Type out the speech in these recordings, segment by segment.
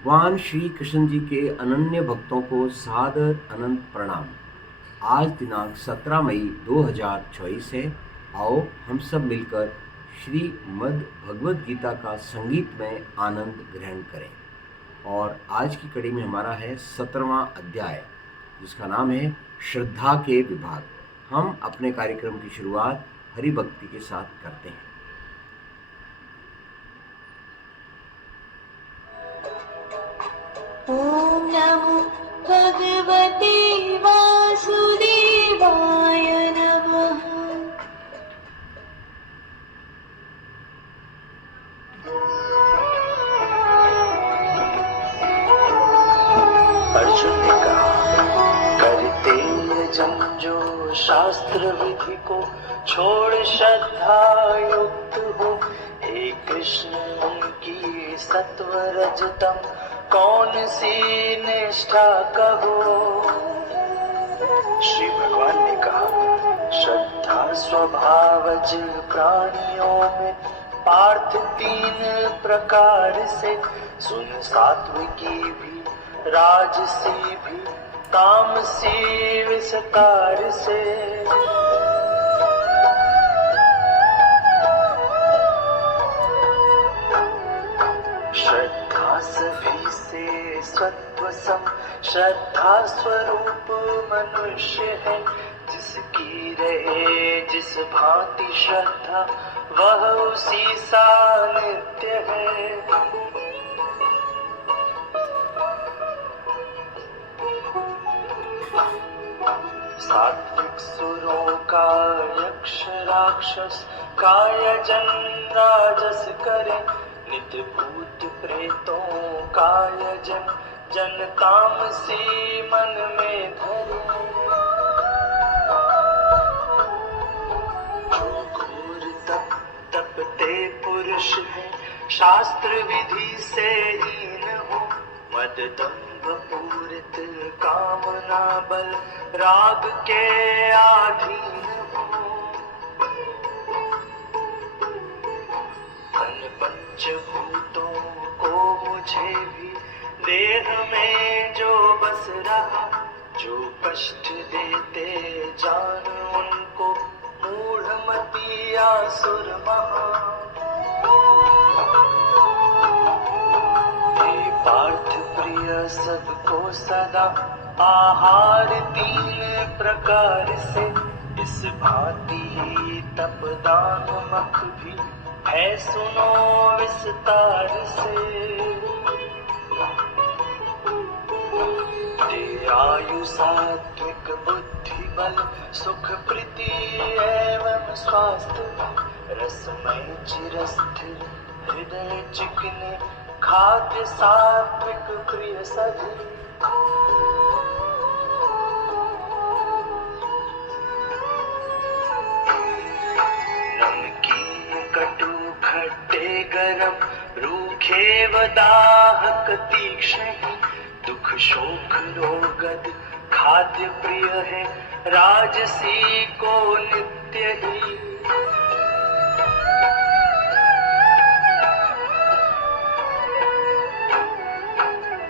भगवान श्री कृष्ण जी के अनन्य भक्तों को सादर अनंत प्रणाम। आज दिनांक 17 मई 2024 है। आओ हम सब मिलकर श्रीमद् भगवद गीता का संगीत में आनंद ग्रहण करें। और आज की कड़ी में हमारा है 17वां अध्याय, जिसका नाम है श्रद्धा के विभाग। हम अपने कार्यक्रम की शुरुआत हरि भक्ति के साथ करते हैं। ॐ नमो भगवते वासुदेवाय नमः। अर्जुन ने कहा, करते जम जो शास्त्र विधि को छोड़ श्रद्धा युक्त हो। हे कृष्ण की सत्व रजतम कौन सी निष्ठा कहो। श्री भगवान ने कहा, श्रद्धा स्वभावज प्राणियों में पार्थ 3 प्रकार से। सुन सात्विकी भी, राजसी भी, तामसी विस्तार से। श्रद्धा सभी से सत्व सम, श्रद्धा स्वरूप मनुष्य है। जिसकी रहे जिस भांति श्रद्धा, वह उसी सा नित्य है। सात्विक सुरों का यक्ष राक्षस कायजन राजस करे। नित्य भूत प्रेतों कायजन जन तामसी मन में धरे। जो घोर तप तपते पुरुष है, शास्त्र विधि से हीन हो। मद दंभ पूरित कामना बल राग के अधीन हो। तन पंचभूतों को मुझे भी, देह में जो बस रहा। जो कष्ट देते जान उनको, मूढ़मती आसुर महा। हे पार्थ प्रिय सबको सदा, आहार 3 प्रकार से। इस भांति ही तपदान मख भी है, सुनो विस्तार से। दे आयु सात्विक बुद्धि बल, सुख प्रीति एवं स्वास्थ्य। रसमय चिरस्थिर हृदय चिकने, खाद्य सात्विक प्रिय सभी। नमकीन कटु खट्टे गरम, रूखे व दाहक तीक्ष्ण ही। दुख शोक रोगद खाद्य प्रिय है, राजसी को नित्य ही।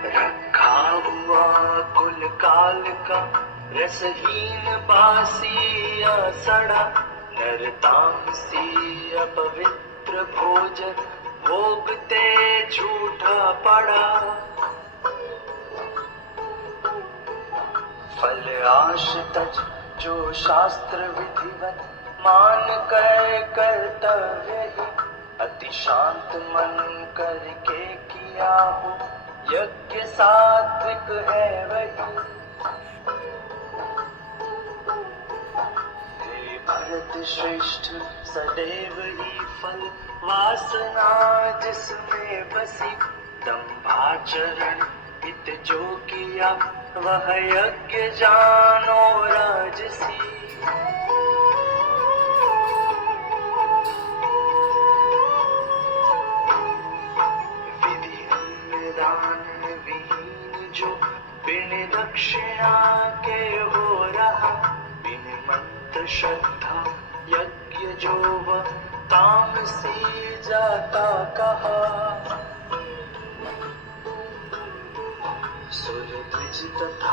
रखा हुआ कुल काल का, रसहीन बासी या सड़ा। नर तामसी अपवित्र भोजन, भोगते झूठा पड़ा। फल आश तज जो शास्त्र विधिवत, मान कर कर्तव्य ही। अति शांत मन करके किया हो, यज्ञ सात्विक है वही। हे भरत श्रेष्ठ सदैव ही फल, वासना जिसमें बसी। दंभाचरण हित जो किया, वह यज्ञ जानो राजसी। विधि दान विहीन जो, बिन दक्षिणा के हो रहा। बिन मंत्र श्रद्धा यज्ञ जो, वह तामसी जाता कहा। निज तथा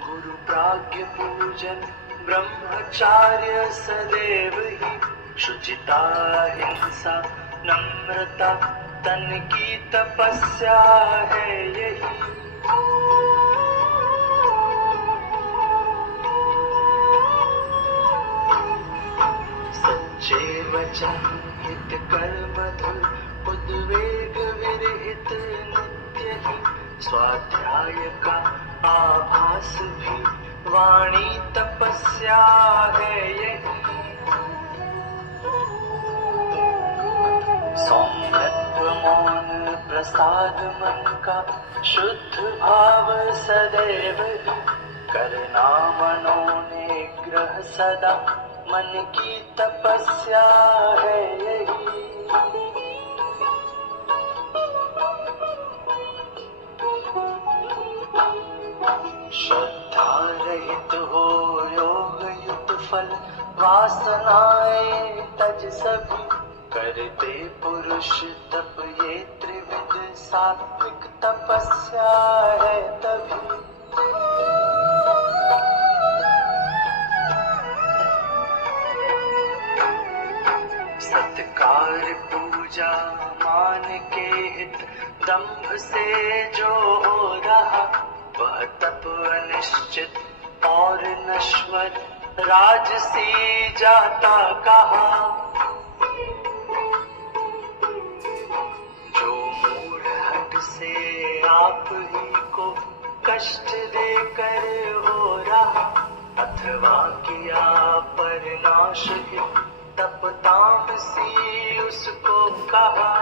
गुरु प्राज्ञ पूजन ब्रह्मचार्य सदैव ही शुचिता हिंसा नम्रता तन की तपस्या है यही। सच्चे वचन हित कर्म धुल उद्वेग विरहित नित्य ही स्वाध्याय का आभास भी वाणी तपस्या है यही। सौम्यत्व मौन प्रसाद मन का शुद्ध भाव सदैव ही करना मनोनिग्रह सदा मन की तपस्या है यही। श्रद्धा रहित हो योग युक्त फल वासनाएं तज सभी करते पुरुष तप ये त्रिविध सात्विक तपस्या है तभी। सत्कार पूजा मान के हित दंभ से जो हो रहा वह तप अनिश्चित और नश्वर राजसी जाता कहा। जो मूढ़ हट से आप ही को कष्ट देकर हो रहा अथवा किया पर नाश हित तप तामसी उसको कहा।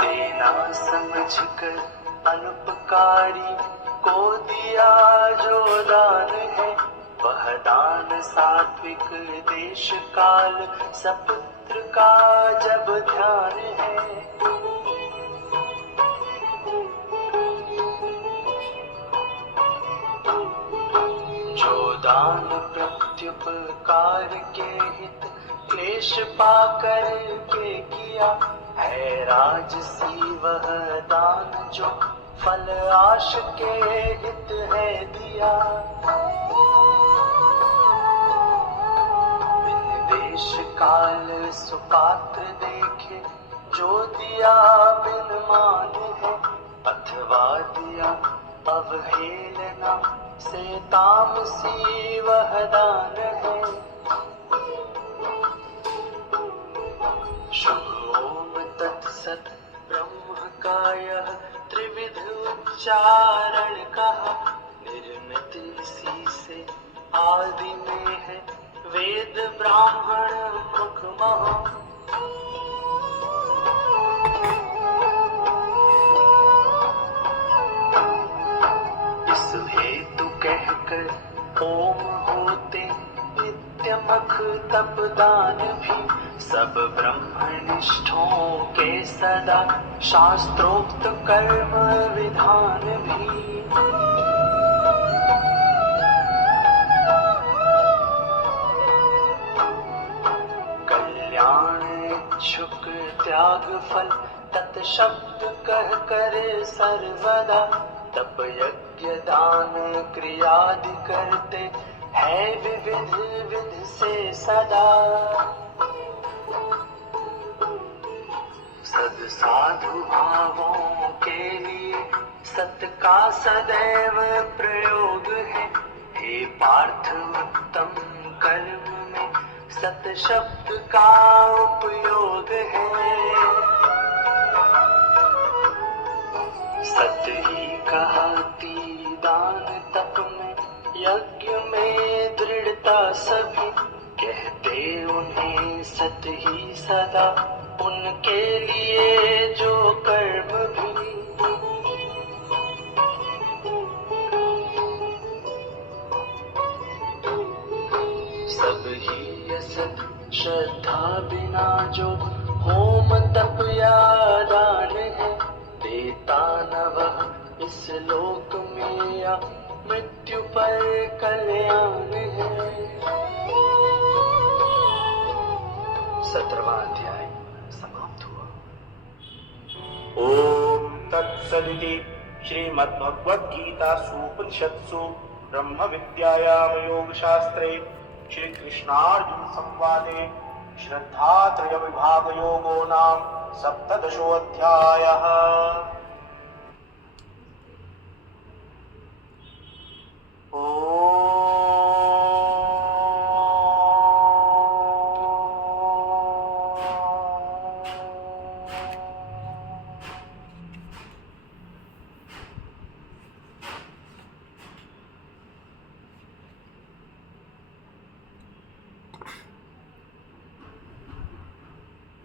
देना समझकर अनुपकारी को दिया जो दान है वह दान सात्विक देश काल सपुत्र का जब ध्यान है। जो दान प्रत्युपकार के हित क्लेश पाकर के किया है राजसी वह दान जो फल आश के हित है दिया। बिन देश काल सुपात्र देखे जो दिया बिन मान है अथवा दिया अवहेलना से तामसी वह दान है। शुभ ओम तत्सत ब्रह्म का यह त्रिविध उच्चारण कहा निर्मित इसी से आदि में है वेद ब्राह्मण मुख महा। इस हेतु कहकर ओम होते नित्य मख तप दान भी सब ब्रह्मनिष्ठों के सदा शास्त्रोक्त कर्म विधान भी। कल्याण इच्छुक त्याग फल तत्शब्द कह कर सर्वदा तप यज्ञ दान क्रियादि करते है विविध विधि से सदा। सद साधु भावों के लिए सत का सदैव प्रयोग है हे पार्थ उत्तम कर्म में सत शब्द का उपयोग है। सत ही कहती दान तप में यज्ञ में दृढ़ता सभी कहते उन्हें सत ही सदा उनके लिए जो कर्म भी। सब ही असत श्रद्धा बिना जो होम तप या दान है देता न वह इस लोक में या मृत्यु पर कल्याण है। 17वां अध्याय समाप्त हुआ। ओम तत्सत। तत्सदिति श्रीमद्भगवद्गीतासूपनिषत्सु ब्रह्मविद्यायां योगशास्त्रे श्रीकृष्णार्जुनसंवादे श्रद्धात्रयविभागयोगो नाम सप्तदशोऽध्यायः।